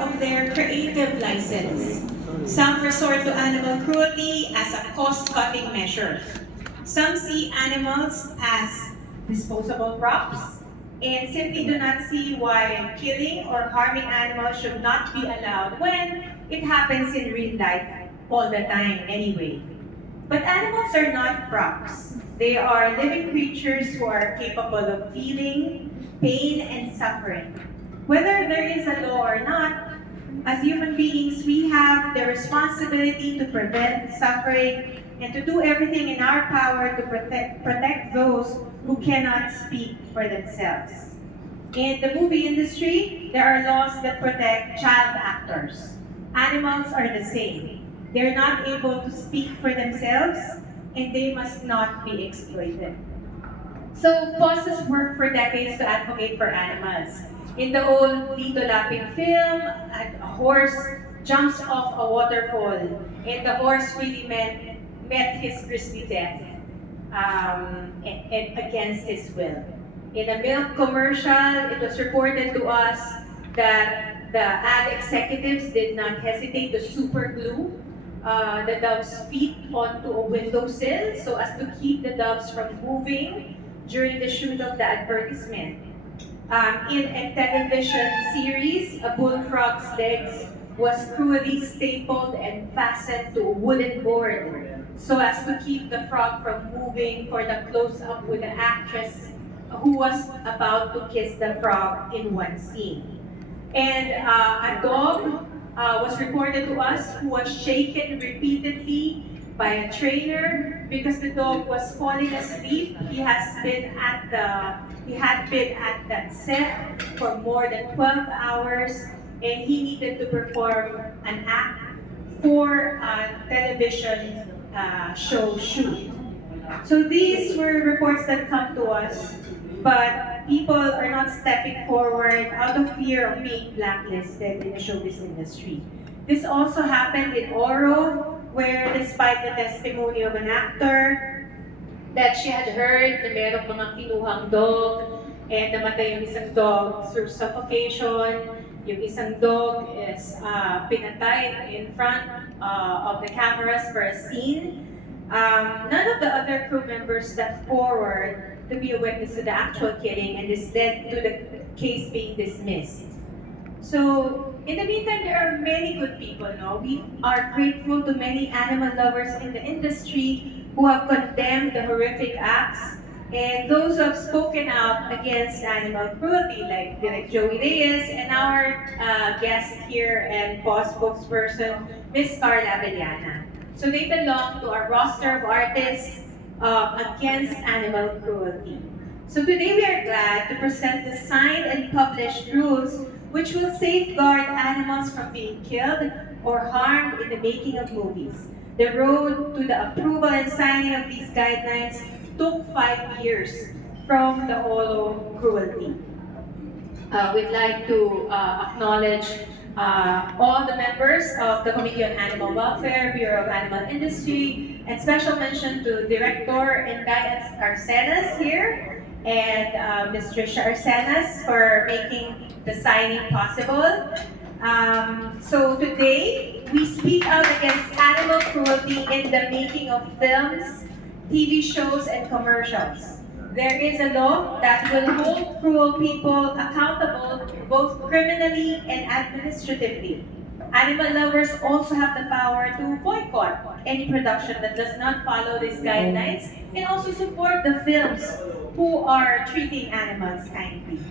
of their creative license. Some resort to animal cruelty as a cost-cutting measure. Some see animals as disposable props and simply do not see why killing or harming animals should not be allowed when it happens in real life all the time anyway. But animals are not props. They are living creatures who are capable of feeling pain and suffering. Whether there is a law or not, as human beings, we have the responsibility to prevent suffering and to do everything in our power to protect those who cannot speak for themselves. In the movie industry, there are laws that protect child actors. Animals are the same. They're not able to speak for themselves, and they must not be exploited. So, PAWS has worked for decades to advocate for animals. In the old Lito Lapid film, a horse jumps off a waterfall, and the horse really met his grisly death against his will. In a milk commercial, it was reported to us that the ad executives did not hesitate to super glue the dove's feet onto a windowsill so as to keep the doves from moving during the shoot of the advertisement. In a television series, a bullfrog's legs was cruelly stapled and fastened to a wooden board so as to keep the frog from moving for the close-up with the actress who was about to kiss the frog in one scene. And a dog was reported to us who was shaken repeatedly by a trainer because the dog was falling asleep. He had been at that set for more than 12 hours and he needed to perform an act for a television show shoot. So these were reports that come to us, but people are not stepping forward out of fear of being blacklisted in the showbiz industry. This also happened in Oro, where despite the testimony of an actor that she had heard na merong mga kinuhang dog and namatay yung isang dog through suffocation, yung isang dog is pinatay in front of the cameras for a scene. None of the other crew members stepped forward to be a witness to the actual killing, and this led to the case being dismissed. So, in the meantime, there are many good people, no? We are grateful to many animal lovers in the industry who have condemned the horrific acts, and those who have spoken out against animal cruelty, like Joey Reyes, and our guest here and PAWS spokesperson, Ms. Carla Avellana. So they belong to our roster of artists against animal cruelty. So today we are glad to present the signed and published rules which will safeguard animals from being killed or harmed in the making of movies. The road to the approval and signing of these guidelines took 5 years from the Olo cruelty. We'd like to acknowledge all the members of the Committee on Animal Welfare, Bureau of Animal Industry, and special mention to Director and Guidance Arsenas here, and Ms. Trisha Arsenas for making the signing possible. So today, we speak out against animal cruelty in the making of films, TV shows, and commercials. There is a law that will hold cruel people accountable both criminally and administratively. Animal lovers also have the power to boycott any production that does not follow these guidelines and also support the films who are treating animals kindly.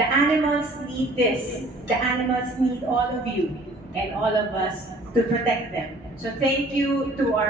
The animals need this. The animals need all of you and all of us to protect them. So thank you to our